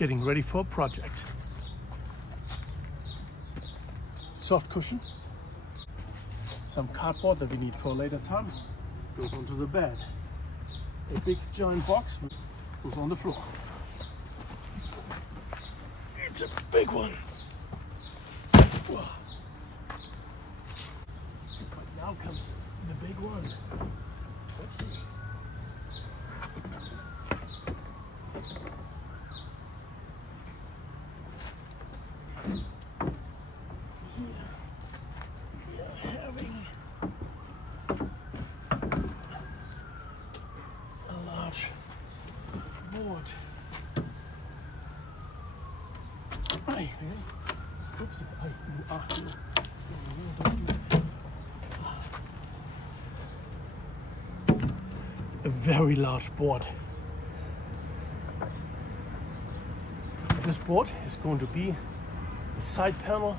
getting ready for a project. Soft cushion, some cardboard that we need for a later time, goes onto the bed. A big giant box goes on the floor. It's a big one. Whoa. But now comes the big one. Oopsie. A very large board. This board is going to be the side panel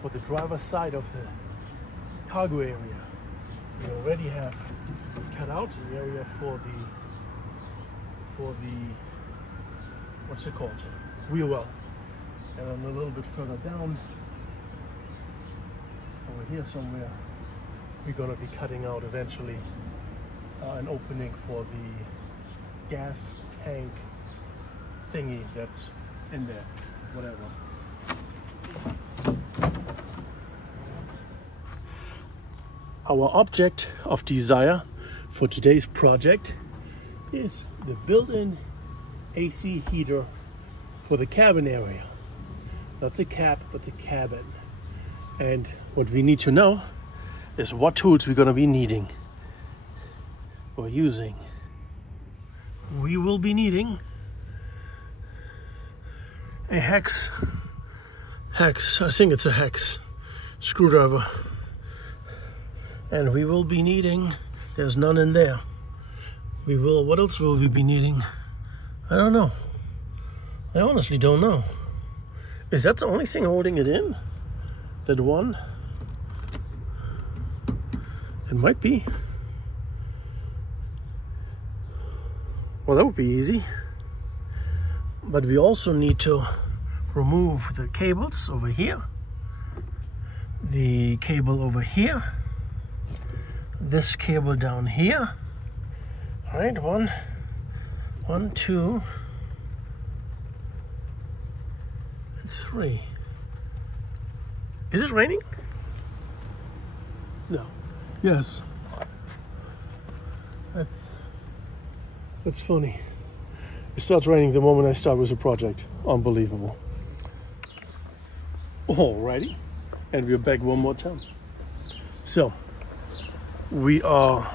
for the driver's side of the cargo area. We already have cut out the area for the what's it called? Wheel well. And then a little bit further down, over here somewhere, we're going to be cutting out eventually an opening for the gas tank thingy that's in there, whatever. Our object of desire for today's project is the built-in AC heater for the cabin area. Not the cab, but the cabin. And what we need to know is what tools we're going to be needing or using. We will be needing a hex, I think it's a hex screwdriver. And we will be needing, there's none in there. What else will we be needing? I don't know. I honestly don't know. Is that the only thing holding it in? That one? It might be. Well, that would be easy. But we also need to remove the cables over here. The cable over here. This cable down here. All right, one, two, and three. Is it raining? No. Yes. That's funny. It starts raining the moment I start with a project. Unbelievable. Alrighty. And we're back one more time. So, we are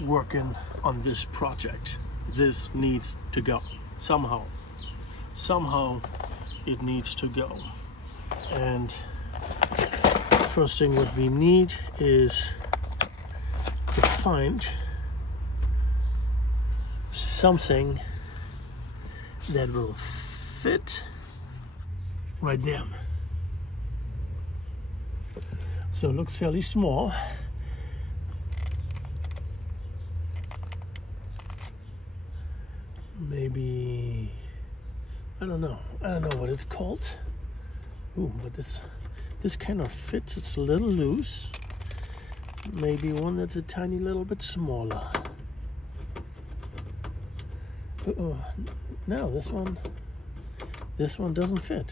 working on this project. This needs to go. Somehow it needs to go. And first thing what we need is to find something that will fit right there. So it looks fairly small. Maybe, I don't know what it's called. Ooh, but this kind of fits. It's a little loose. Maybe one that's a tiny little bit smaller. No, this one doesn't fit.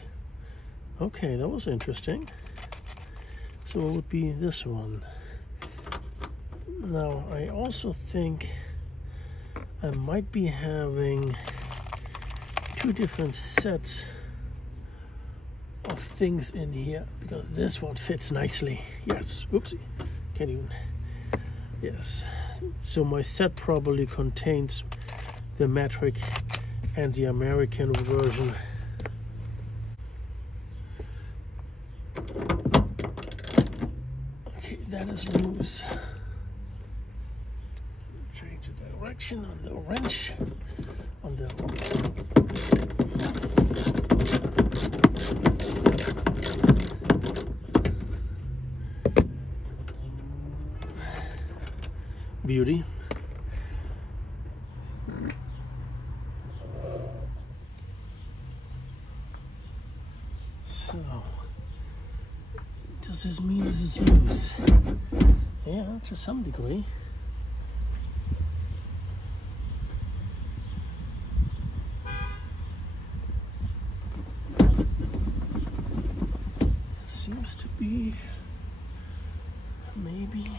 Okay, that was interesting. So it would be this one. Now, I also think I might be having two different sets of things in here, because this one fits nicely. Yes, oopsie, can't even. Yes, so my set probably contains the metric and the American version. Okay, that is loose. Change the direction on the wrench, on the beauty. does this mean this is used? Yeah, to some degree. It seems to be maybe.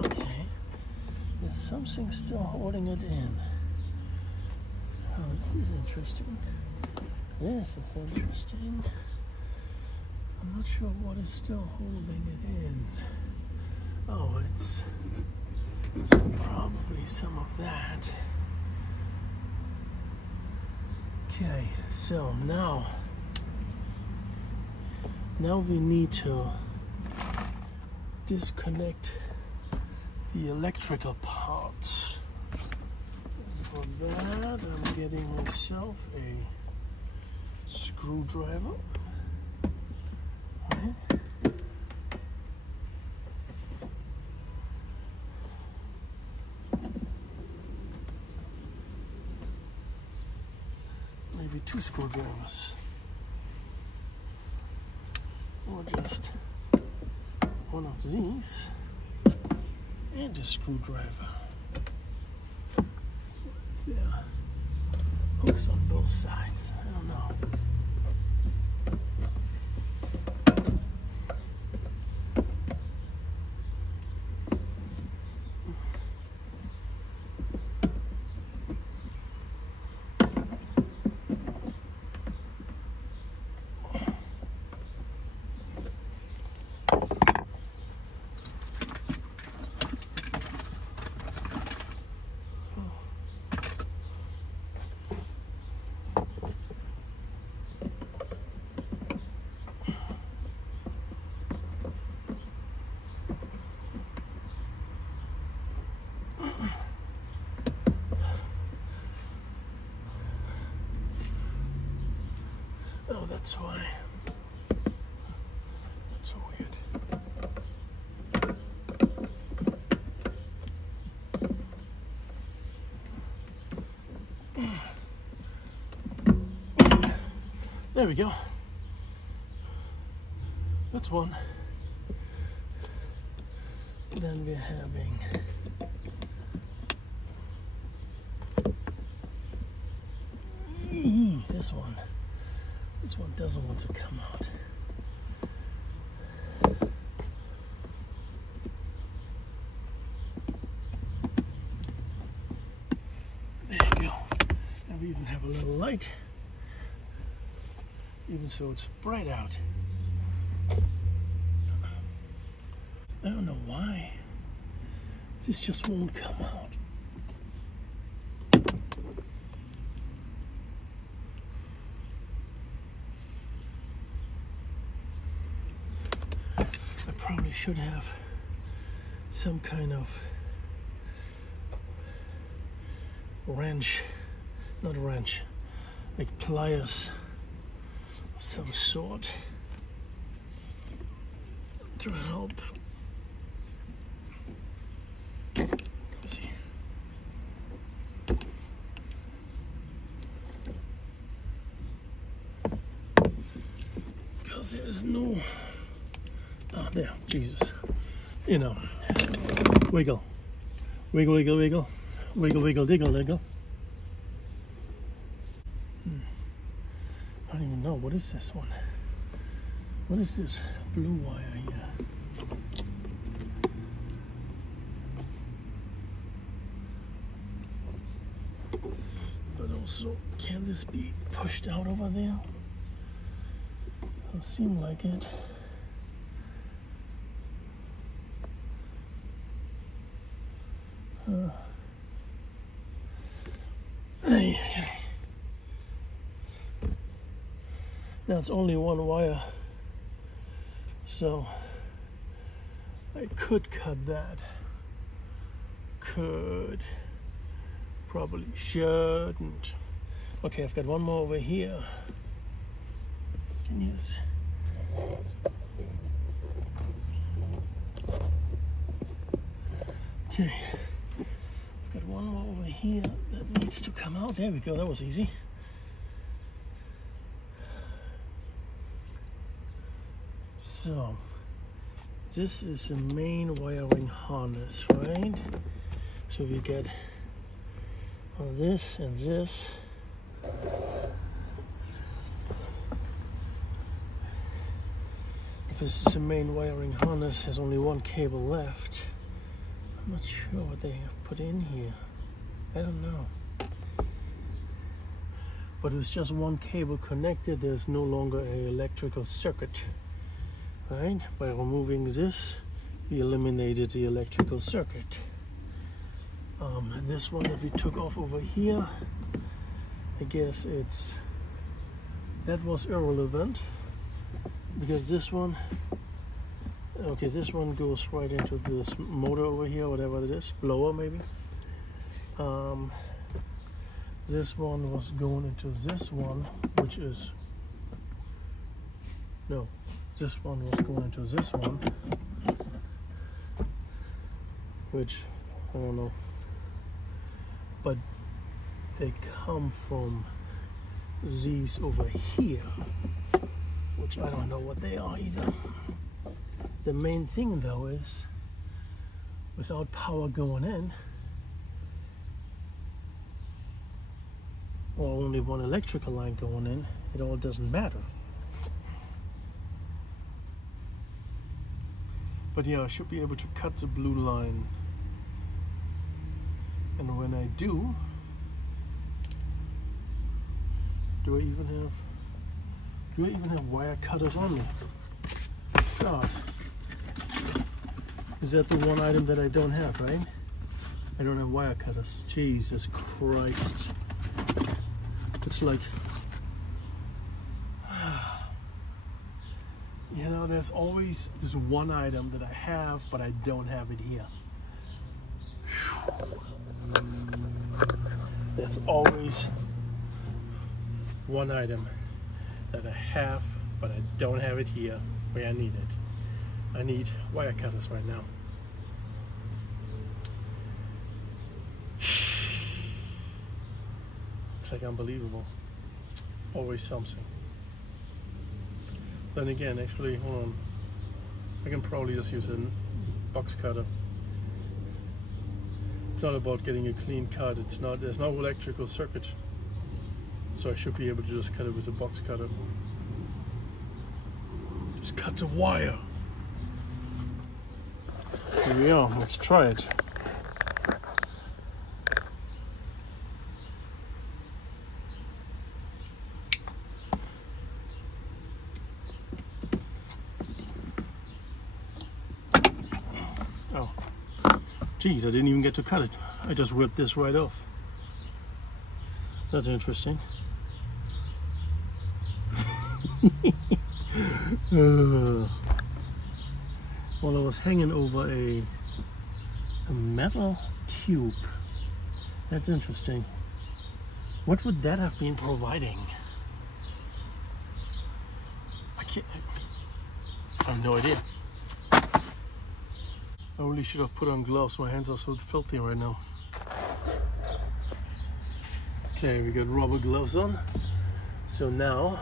Okay, there's something still holding it in. Oh, this is interesting. This is interesting. I'm not sure what is still holding it in. Oh, it's probably some of that. Okay, so now we need to disconnect the electrical parts. For that, I'm getting myself a screwdriver. Right. Maybe 2 screwdrivers, or just one of these and a screwdriver. There are hooks on both sides. I don't know. Oh, that's why. That's so weird. There we go. That's one. Then we're having this one. This one doesn't want to come out. There you go. And we even have a little light, even so it's bright out. I don't know why. This just won't come out. Probably should have some kind of wrench, not a wrench, like pliers of some sort to help. Let me see. Because there's no. Ah, there, Jesus. You know, wiggle. Wiggle, wiggle, wiggle. Wiggle, wiggle, diggle, diggle. I don't even know. What is this one? What is this blue wire here? But also, can this be pushed out over there? Doesn't seem like it. Now it's only one wire, so I could cut that. Could, probably shouldn't. Okay, I've got one more over here. Can use. Okay, I've got one more over here that needs to come out. There we go, that was easy. So this is the main wiring harness, right? So we get this and this. If this is the main wiring harness, has only one cable left. I'm not sure what they have put in here. I don't know. But it's just one cable connected. There's no longer an electrical circuit, right? By removing this, we eliminated the electrical circuit. This one that we took off over here, I guess that was irrelevant, because this one, okay, this one goes right into this motor over here, whatever it is, blower maybe. This one was going into this one, which is, no, this one was going into this one, which, I don't know, but they come from these over here, which I don't know what they are either. The main thing though is, without power going in, or only one electrical line going in, it all doesn't matter. But yeah, I should be able to cut the blue line. And when I do I even have wire cutters on me? God. Is that the one item that I don't have, right? I don't have wire cutters. Jesus Christ. It's like, you know, there's always this one item that I have, but I don't have it here. There's always one item that I have, but I don't have it here where I need it. I need wire cutters right now. It's like unbelievable. Always something. Then again, actually, hold on. I can probably just use a box cutter. It's not about getting a clean cut. It's not. There's no electrical circuit, so I should be able to just cut it with a box cutter. Just cut the wire. Here we are. Let's try it. Oh, geez, I didn't even get to cut it. I just ripped this right off. That's interesting. Well, I was hanging over a metal tube. That's interesting. What would that have been providing? I have no idea. I really should have put on gloves. My hands are so filthy right now. Okay, we got rubber gloves on. So now,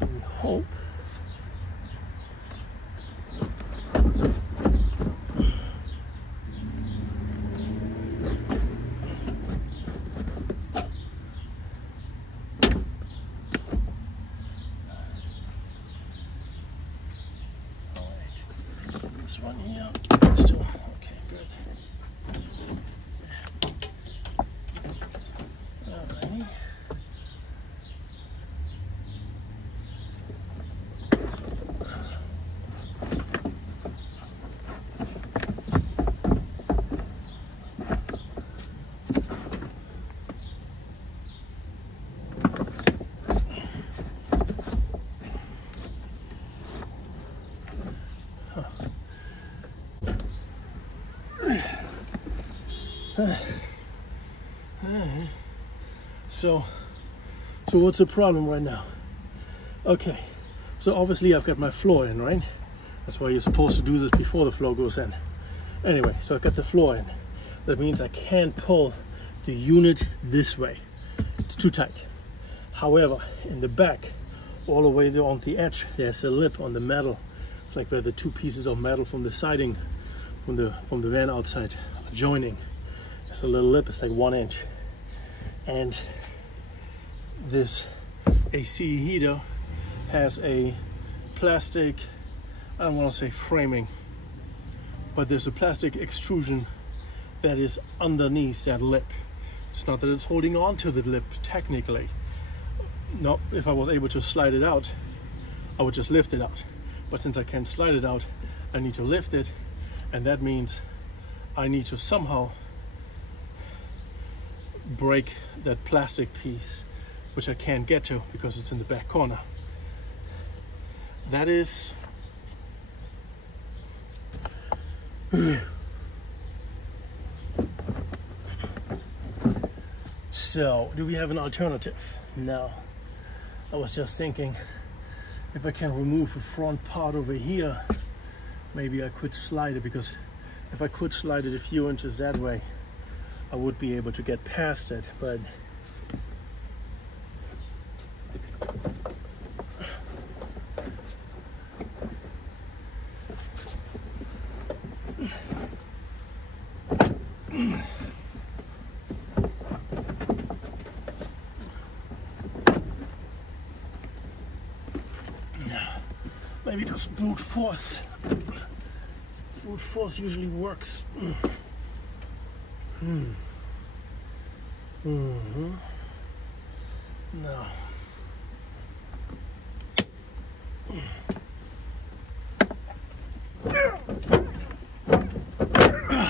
we hope this one here. Still okay, good. Alrighty. So what's the problem right now? Okay, so obviously I've got my floor in, right? That's why you're supposed to do this before the floor goes in. Anyway, so I've got the floor in. That means I can't pull the unit this way. It's too tight. However, in the back, all the way there on the edge, there's a lip on the metal. It's like where the two pieces of metal from the siding, from the van outside are joining. There's a little lip, it's like 1 inch. And this AC heater has a plastic, I don't want to say framing, but there's a plastic extrusion that is underneath that lip. It's not that it's holding on to the lip technically. No, if I was able to slide it out, I would just lift it out. But since I can't slide it out, I need to lift it, and that means I need to somehow break that plastic piece, which I can't get to because it's in the back corner. That is so, do we have an alternative? No. I was just thinking, if I can remove the front part over here, maybe I could slide it, because if I could slide it a few inches that way, I would be able to get past it, but maybe just brute force. Brute force usually works. No.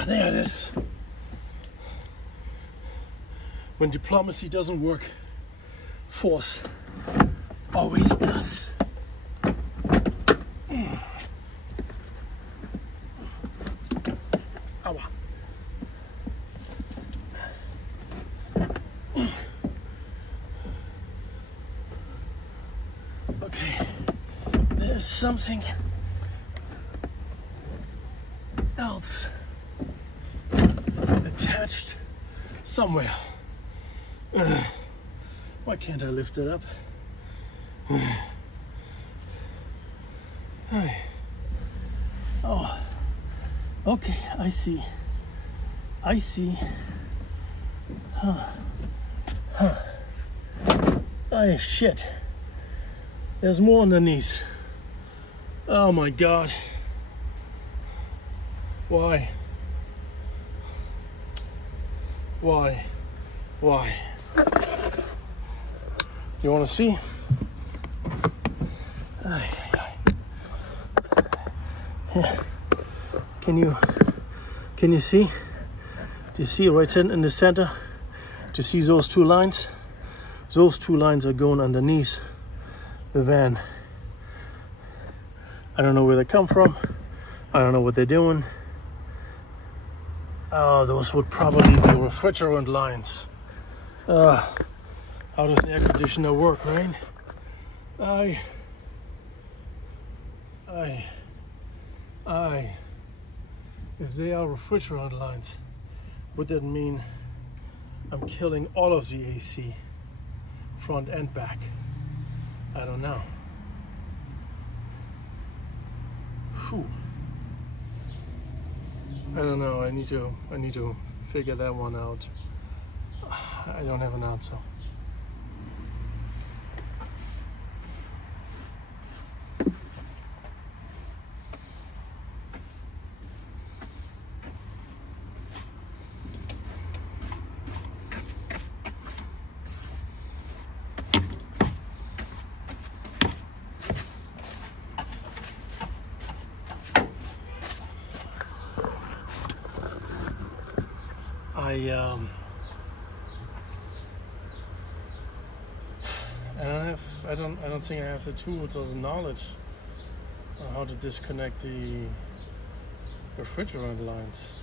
There it is. When diplomacy doesn't work, force always does. Aua. Okay, there's something else attached somewhere. Why can't I lift it up? Oh, okay, I see. I see. Oh, shit. There's more underneath. Oh my God. Why? Why? Why? You want to see? Yeah. Can you see? Do you see right in the center? Do you see those two lines? Those two lines are going underneath the van. I don't know where they come from. I don't know what they're doing. Oh, those would probably be refrigerant lines. How does the air conditioner work, right? If they are refrigerant lines, would that mean I'm killing all of the AC, front and back? I don't know. Whew. I don't know. I need to figure that one out. I don't have an answer. I don't think I have the tools or the knowledge on how to disconnect the refrigerant lines.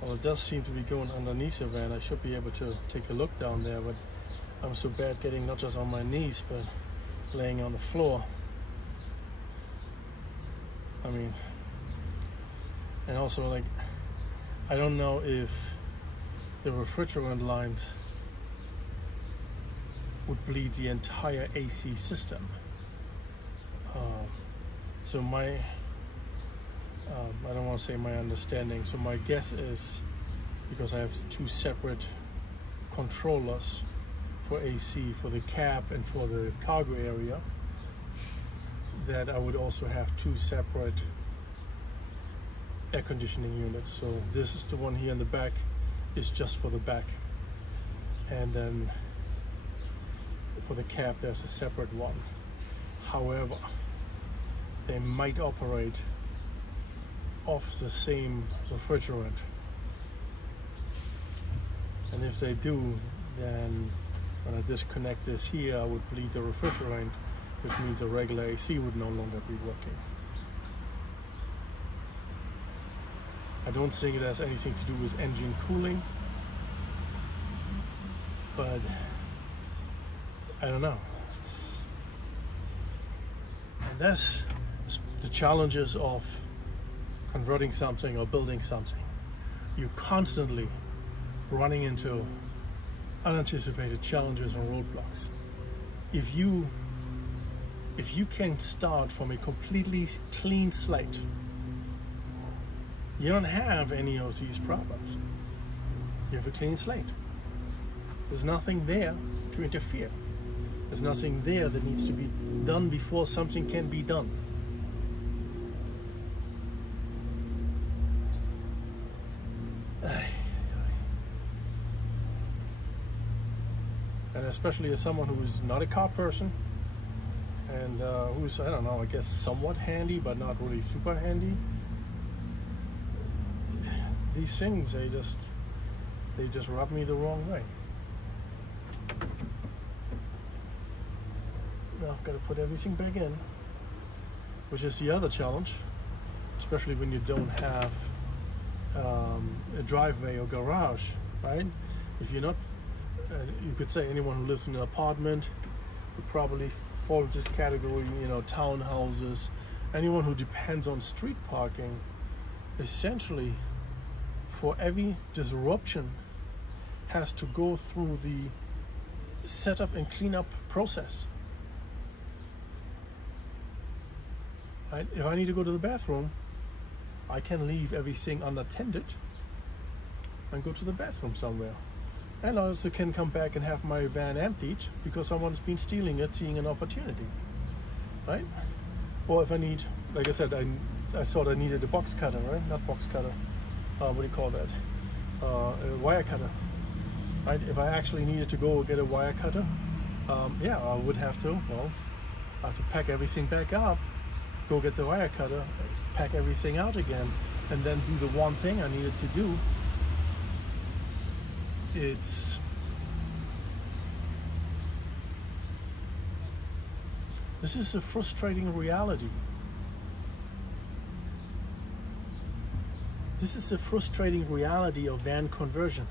Well, it does seem to be going underneath the van. I should be able to take a look down there, but I'm so bad getting not just on my knees, but laying on the floor. I mean, and also, like, I don't know if the refrigerant lines would bleed the entire AC system. So my, I don't want to say my understanding, so my guess is, because I have two separate controllers for AC, for the cab and for the cargo area, that I would also have two separate air conditioning units. So this is the one here in the back, is just for the back, and then for the cab there's a separate one. However, they might operate off the same refrigerant, and if they do, then when I disconnect this here, I would bleed the refrigerant, which means a regular AC would no longer be working. I don't think it has anything to do with engine cooling, but I don't know. And that's the challenges of converting something or building something. You're constantly running into unanticipated challenges and roadblocks. If you can start from a completely clean slate, you don't have any of these problems. You have a clean slate. There's nothing there to interfere. There's nothing there that needs to be done before something can be done. And especially as someone who's not a car person, and who's, I don't know, I guess somewhat handy, but not really super handy. These things, they just rub me the wrong way. Now I've got to put everything back in, which is the other challenge, especially when you don't have a driveway or garage, right? If you're not, you could say anyone who lives in an apartment would probably fall into this category, you know, townhouses, anyone who depends on street parking, essentially for every disruption has to go through the setup and cleanup process. Right? If I need to go to the bathroom, I can leave everything unattended and go to the bathroom somewhere. And I also can come back and have my van emptied because someone's been stealing it, seeing an opportunity, right? Or if I need, like I said, I thought I needed a box cutter, right? Not box cutter. What do you call that? A wire cutter, right? If I actually needed to go get a wire cutter, yeah, I would have to. Well, I have to pack everything back up, go get the wire cutter, pack everything out again, and then do the one thing I needed to do. This is a frustrating reality. This is the frustrating reality of van conversion.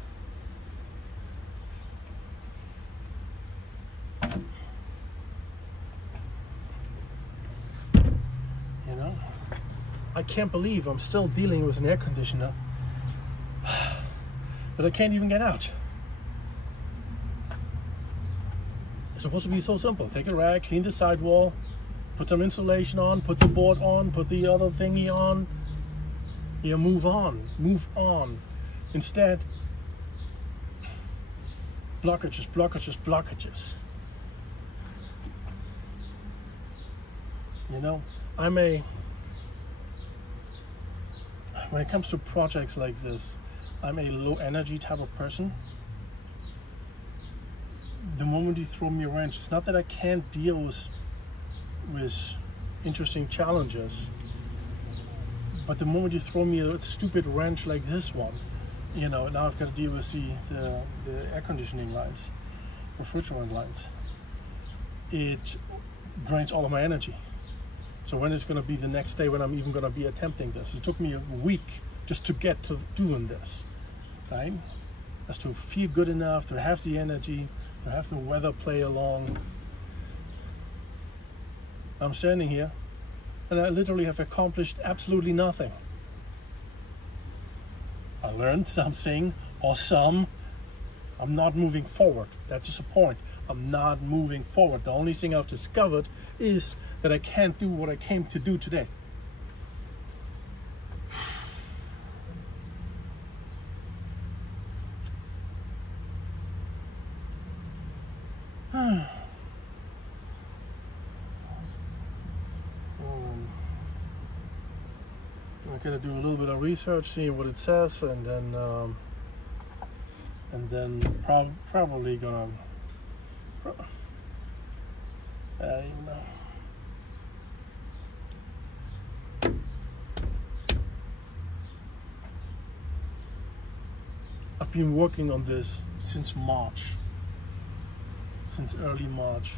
You know, I can't believe I'm still dealing with an air conditioner, but I can't even get out. It's supposed to be so simple. Take a rag, clean the sidewall, put some insulation on, put the board on, put the other thingy on. You move on, move on. Instead, blockages, blockages, blockages. You know, when it comes to projects like this, I'm a low energy type of person. The moment you throw me a wrench, it's not that I can't deal with interesting challenges, but the moment you throw me a stupid wrench like this one, you know, now I've got to deal with the air conditioning lines, refrigerant lines. It drains all of my energy. So when is going to be the next day when I'm even going to be attempting this? It took me a week just to get to doing this, right? Just to feel good enough, to have the energy, to have the weather play along. I'm standing here and I literally have accomplished absolutely nothing. I learned something or some. I'm not moving forward. That's just the point. I'm not moving forward. The only thing I've discovered is that I can't do what I came to do today. I'm gonna do a little bit of research, see what it says, and then probably gonna I've been working on this since March, since early March.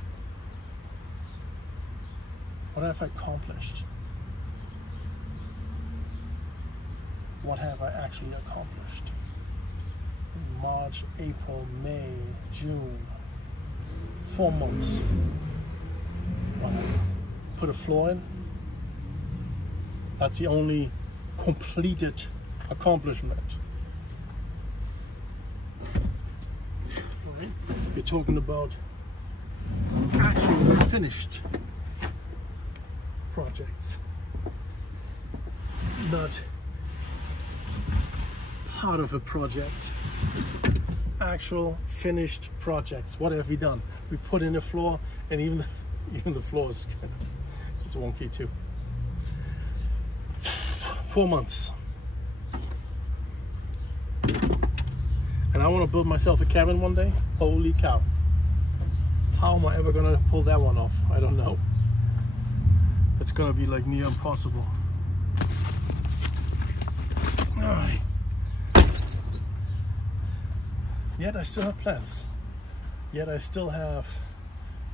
What have I accomplished? What have I actually accomplished? In March, April, May, June, 4 months. Put a floor in. That's the only completed accomplishment. Right. We're talking about actual finished projects, not part of a project. Actual finished projects. What have we done? We put in a floor, and even the floor is kind of it's wonky too. 4 months. And I want to build myself a cabin one day. Holy cow. How am I ever gonna pull that one off? I don't know. It's gonna be like near impossible. Alright. Yet I still have plans. Yet I still have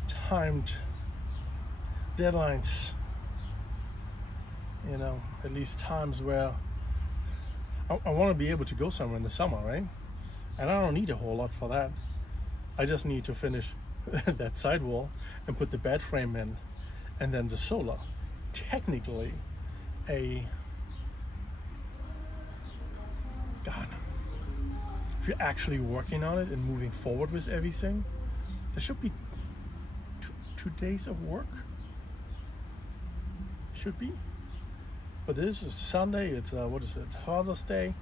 timed deadlines. You know, at least times where I want to be able to go somewhere in the summer, right? And I don't need a whole lot for that. I just need to finish that sidewall and put the bed frame in, and then the solar. Technically, if you're actually working on it and moving forward with everything, there should be 2 days of work. Should be. But this is Sunday, it's what is it, Father's Day.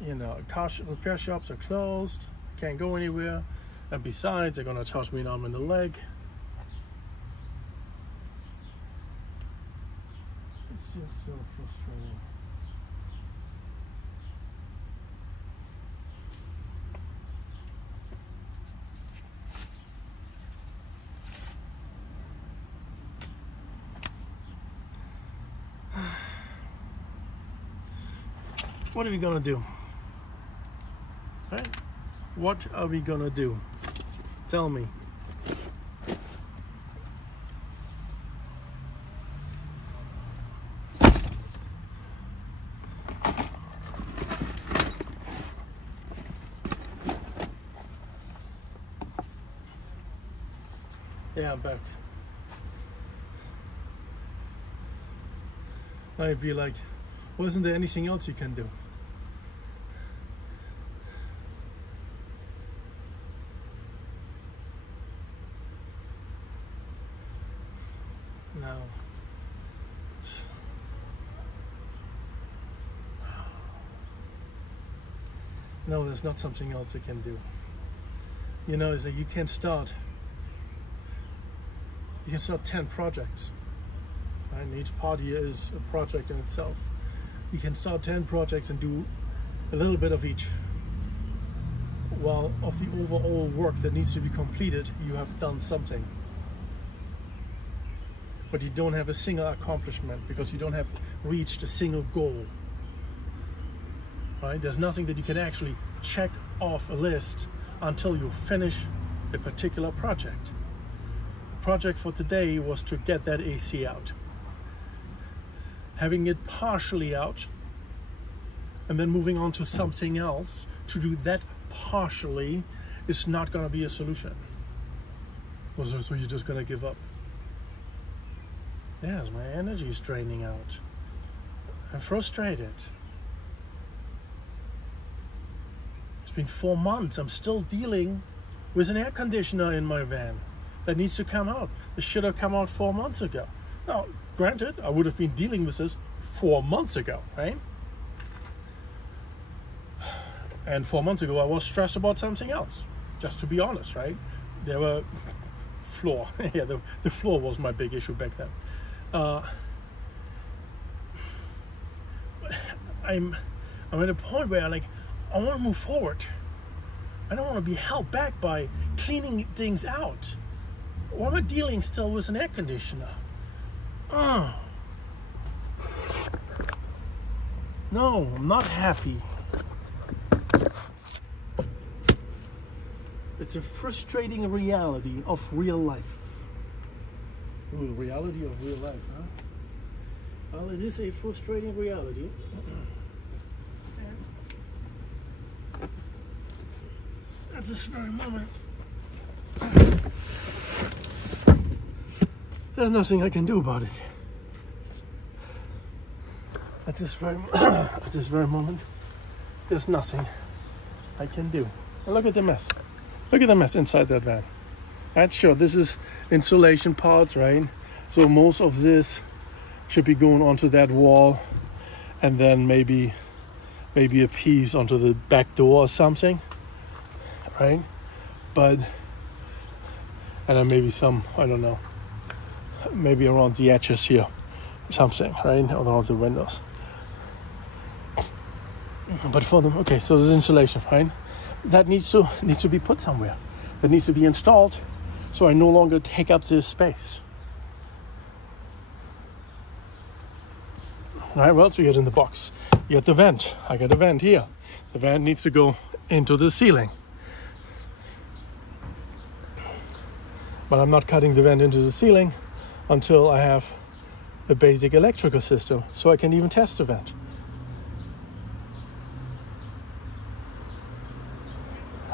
You know, car repair shops are closed, can't go anywhere, and besides, they're gonna charge me an arm and a leg. It's just so frustrating. What are we gonna do? Right? What are we gonna do? Tell me. Yeah, I'm back. Now you'd be like, well, isn't there anything else you can do? No. No, there's not something else you can do. You know, is that you can start 10 projects. Right? And each part here is a project in itself. You can start 10 projects and do a little bit of each. While of the overall work that needs to be completed, you have done something. But you don't have a single accomplishment because you don't have reached a single goal. Right? There's nothing that you can actually check off a list until you finish a particular project. The project for today was to get that AC out. Having it partially out, and then moving on to something else to do that partially is not going to be a solution. So you're just going to give up. Yes, my energy is draining out. I'm frustrated. It's been 4 months. I'm still dealing with an air conditioner in my van that needs to come out. This should have come out 4 months ago. Now, granted, I would have been dealing with this 4 months ago, right? And 4 months ago, I was stressed about something else, just to be honest, right? There were floor. Yeah, the floor was my big issue back then. I'm at a point where I want to move forward. I don't want to be held back by cleaning things out. Why am I dealing still with an air conditioner? No, I'm not happy. It's a frustrating reality of real life. Ooh, reality of real life, huh? Well, it is a frustrating reality. And at this very moment, there's nothing I can do about it. At this very moment, there's nothing I can do. And look at the mess. Look at the mess inside that van. Right, sure, this is insulation parts, right? So most of this should be going onto that wall, and then maybe a piece onto the back door or something, right? But, and then maybe some, I don't know, maybe around the edges here, something, right? Around the windows. But for them, okay, so there's insulation, right? That needs to be put somewhere. That needs to be installed, so I no longer take up this space. All right, what else we got in the box? You got the vent. I got a vent here. The vent needs to go into the ceiling. But I'm not cutting the vent into the ceiling until I have a basic electrical system, so I can even test the vent.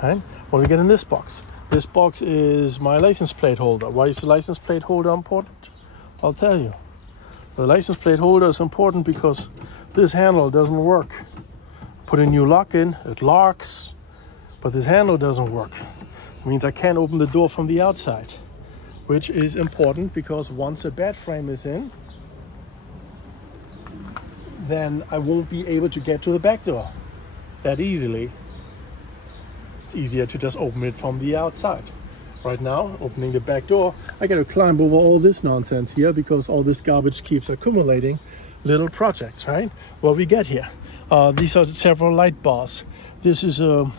Right? What do we get in this box? This box is my license plate holder. Why is the license plate holder important? I'll tell you. The license plate holder is important because this handle doesn't work. Put a new lock in, it locks, but this handle doesn't work. It means I can't open the door from the outside, which is important because once a bed frame is in, then I won't be able to get to the back door that easily. It's easier to just open it from the outside. Right now, opening the back door, I got to climb over all this nonsense here because all this garbage keeps accumulating little projects, right? What we get here, these are several light bars. This is a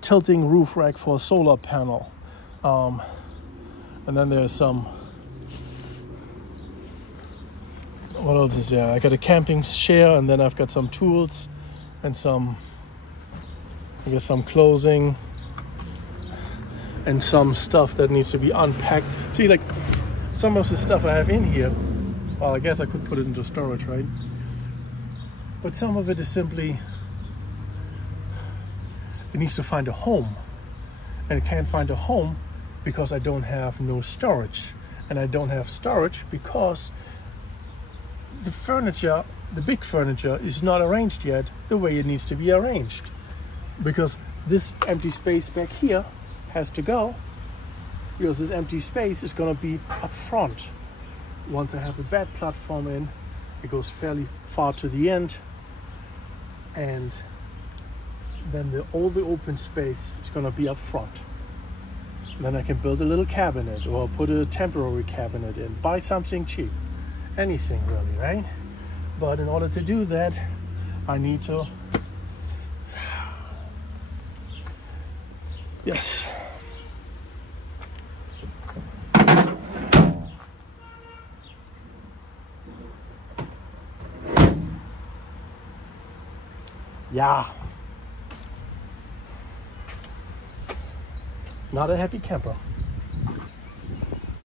tilting roof rack for a solar panel. And then there's some, what else is there? I got a camping chair, and then I've got some tools and some, I guess some clothing and some stuff that needs to be unpacked. See, like some of the stuff I have in here, well, I guess I could put it into storage, right? But some of it is simply, it needs to find a home, and it can't find a home because I don't have no storage. And I don't have storage because the furniture, the big furniture, is not arranged yet the way it needs to be arranged. Because this empty space back here has to go, because this empty space is going to be up front. Once I have a bed platform in, it goes fairly far to the end, and then all the open space is going to be up front. And then I can build a little cabinet or put a temporary cabinet in, buy something cheap, anything really, right? But in order to do that, I need to, yes. Yeah. Not a happy camper.